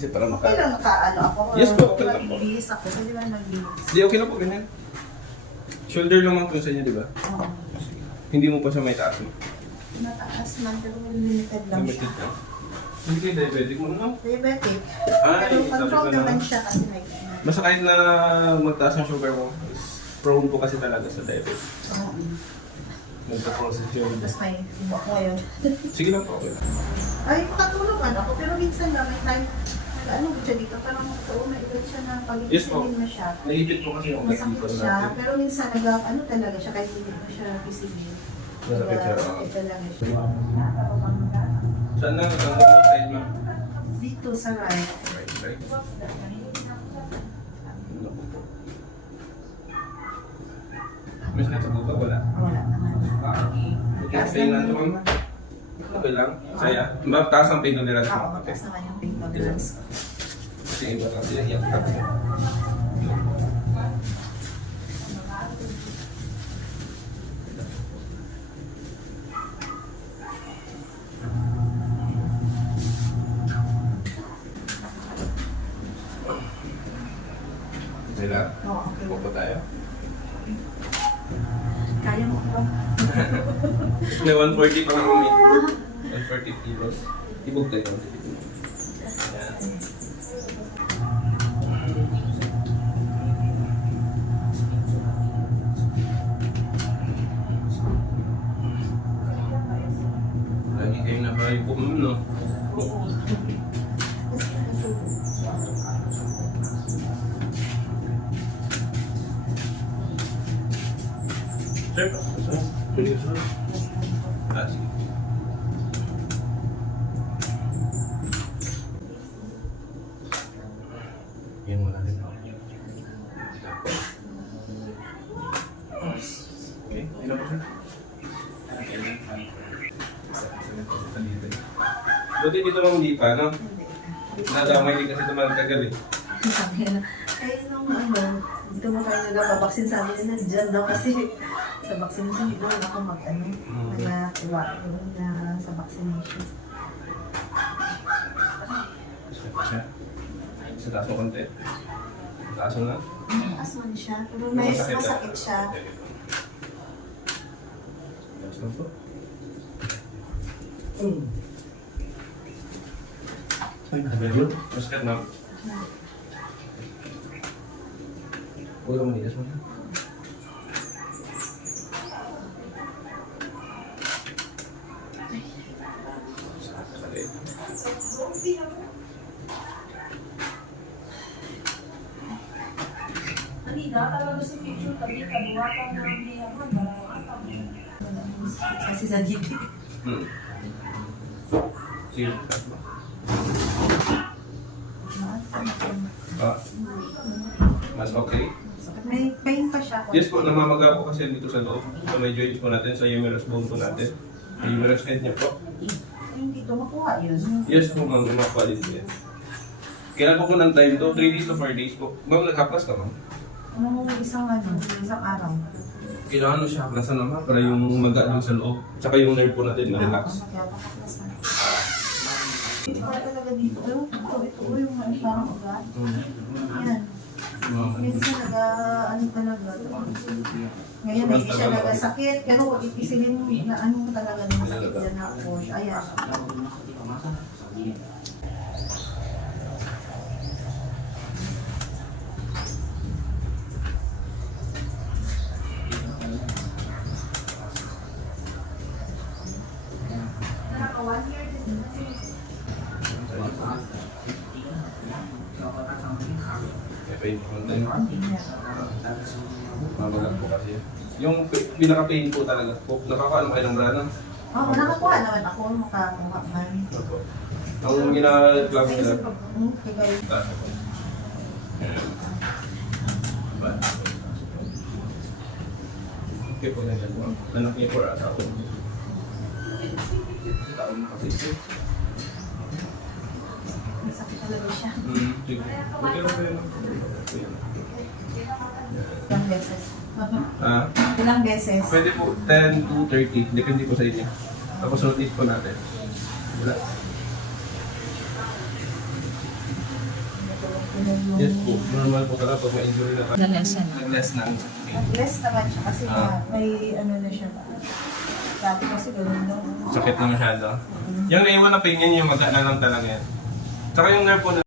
Kasi para Okay lang nakaano ako. Yes po, okay lang po. Magbihis ako. Pwede ba magbihis? Hindi, okay lang po, ganyan. Shoulder lang ang po sa inyo, di ba? Oo. Hindi mo pa siya may taas mo. Mataas man, pero limited lang Limited siya. ka. Hindi kayo diabetic mo, no? Diabetic. Ay, Pero sabi control ko na. naman siya kasi like, Basta kahit na magtaas ang sugar mo, is prone po kasi talaga sa diabetes. oo. Nagpa-process yun. Tapos may iba ko ngayon. Sige lang po, okay lang. Ay, makatulungan ako. Pero minsan lang, may time, ano ba siya dito? Parang magkaroon na edad siya na Yes, po. pag-iisilin na siya. Naipit po kasi yung ugat Masakit dito siya. natin. Pero minsan, ano talaga siya, kahit hindi mo siya pisilin. Masakit siya. Masakit talaga siya. Saan na? Ang side mo? Dito sa right. Right, right. Miss na sa buka, wala. Wala naman. Okay, pain na ito, ma'am. Okay lang. Saya. Mataas ang pain tolerance Oo, mo. Okay. mataas naman yung pain tolerance ko. Sige ba kasi iyak ka. Okay lang. Oo, okay. Pupo tayo. Kaya mo ko. May 140 pa nga kami. 140 kilos. Ibog tayo. Lagi kayo nakahay po, ma'am, no? Sir, sige. Ah, sige. Yan mo natin. Okay, ilan po siya? Buti dito lang hindi pa, no? Nadamay din kasi tumalang tagal eh. Sabi na, kaya nung ano, dito mo tayo nagpapabaksin, sabi nila, dyan daw kasi sa vaccination, hindi doon ako mag-ano, nag-iwa na sa vaccination. Gusto pa siya. Sa taas mo konti. Sa taas mo na. Aswan siya, pero may masakit siya. Taas mo po. Ay, nakabalo. Masakit na. Huwag ka manigas mo. Kasi sa dito. Sige, taas mo. Ah, mas okay? May pain pa siya. Yes po, namamaga po kasi dito sa loob. So may joints po natin, sa humerus bone po natin. May humerus head niya po. Ay, hindi to makuha yun. Yes po, ma'am, lumakwa din po yan. Kailan po po ng time to? 3 days to 4 days po. Ma'am, nagkaplas ka, ma'am? Isang araw. Kailangan mo siya haplasan naman para yung maga doon sa loob. Tsaka yung nerve po natin ma-relax. Hindi pa talaga dito. Ito yung parang ugat. Yan. Minsan ano talaga. Ngayon hindi siya nagasakit. Pero kung ipisilin mo na ano talaga na masakit dyan na ako. Ayan. Pain po natin. Mamagat po kasi. Yung pinaka-pain po talaga po. Nakakaano kayo ng brana? Oo, nakakuha naman ako. Makakuha man. Opo. Ang gina-club nila. Kaya Taas po. Okay po na yan po. Anak niya po ata po. Kasi taon na kasi ito. masakit talaga siya. Sige. Okay lang po yan. Ilang beses. Ah, Ilang beses. pwede po 10 to 30. Depende po sa inyo. Tapos rotate po natin. Wala. tunog yung... Yes po, normal po talaga pag may injury na tayo. Nalasan. Nag-less na. Less naman siya kasi may ano na siya ba. Dati kasi gano'n daw. Sakit na masyado. Yung naiwan na pain yan, yung mag-ano lang talaga yan. Saka yung nerve po na